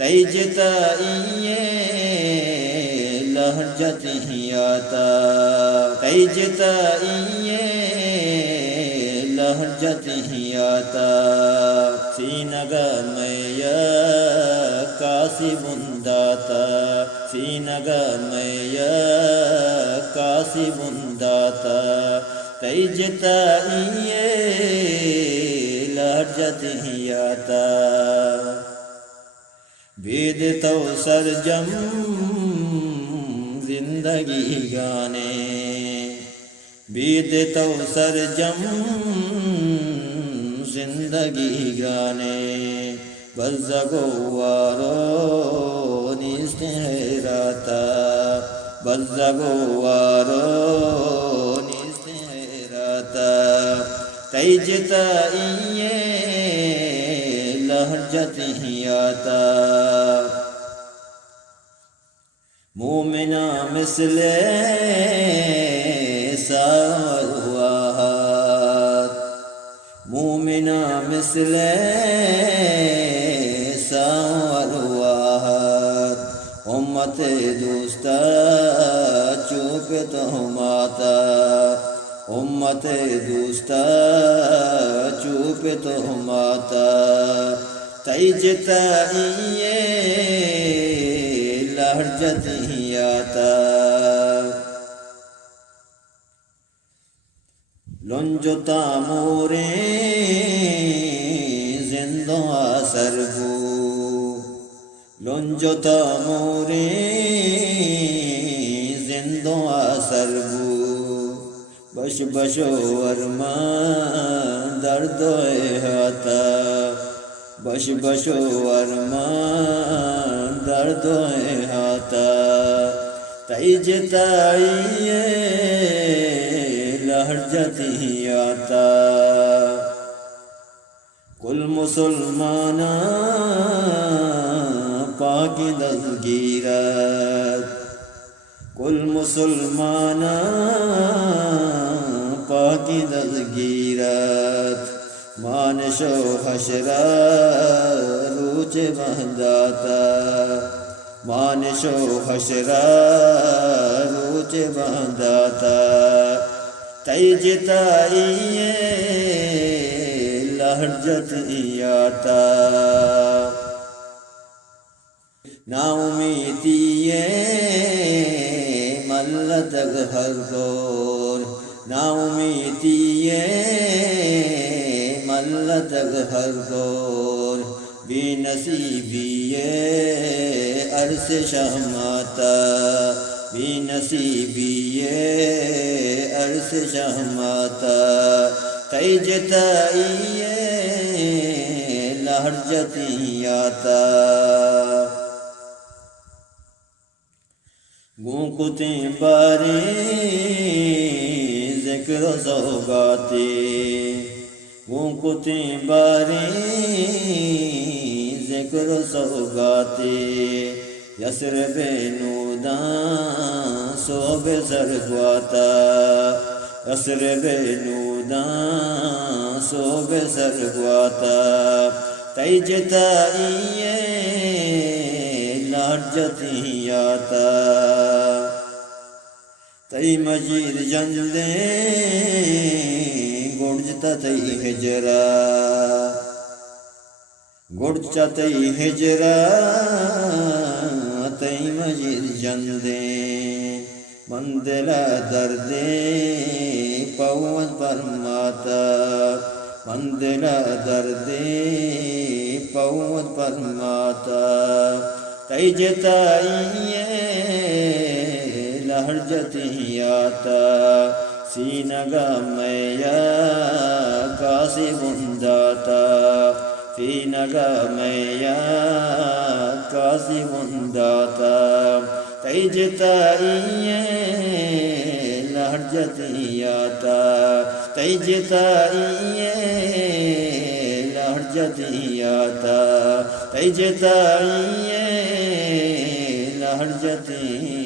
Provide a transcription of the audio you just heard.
तैजताइये लहरजतियाता तैजताइये लहरजतियाता सीनगमय कासिबुंदाता सीनगमय कासिबुंदाता तैजताइये लहरजतियाता वेद तो सरजम जिंदगी गाने वेद तो सरजम जिंदगी गाने बज़गो वारो निस्तेराता बज़गो वारो निस्तेराता तैजताइये लहरजतियाता मोमिना मिसले सावलवाहत मोमिना मिसले सावलवाहत उम्मत दोस्ता चुप तो माता उम्मत दोस्ता चुप तो माता तैजताइये लहरजतियाता लंजोता मोरे जिंदो सरबू लंजोता मोरे जिंदो सरबू बश बशो अरमा दर्दो हाता बश बशो अरमा दर्दो हाता तैजताइये लहरजतियाता कुल मुसलमाना पाकी दस्तगीरत कुल मुसलमाना पाकी दस्तगीरत मानशो हशरा रूच बंदाता मानशो हशरा रूच बंदाता तैजताइये लहरजतियाता नाउमीतिये मल्लतग हरगोर नाउमीतिये मल्लतग हरगोर बेनसीबिये अर्श शहमाता बेनसीबिये अर्श शहमाता तैजताइये लहरजतियाता गुंकुते बारे ज़िक्र सौगाते गुंकुते बारे ज़िक्र सौगाते यसरबे नूदा सोबे सरगवाता यसरबे नूदा सोबे सरगवाता तैजताइये लहरजतियाता तई मजीद जंदे गुर्जता तई हिजरा गुर्जता तई हिजरा तई मजीद जंदे मंदिला दर्दे पवन परमाता मंदिला दर्दे पवन परमाता तैजताइये लहरजतियाता सीनगमय कासिबुंदाता सीनगमय कासिबुंदाता तैजताइये लहरजतियाता तैजताइये लहरजतियाता तैजताइये लहरजतियाता।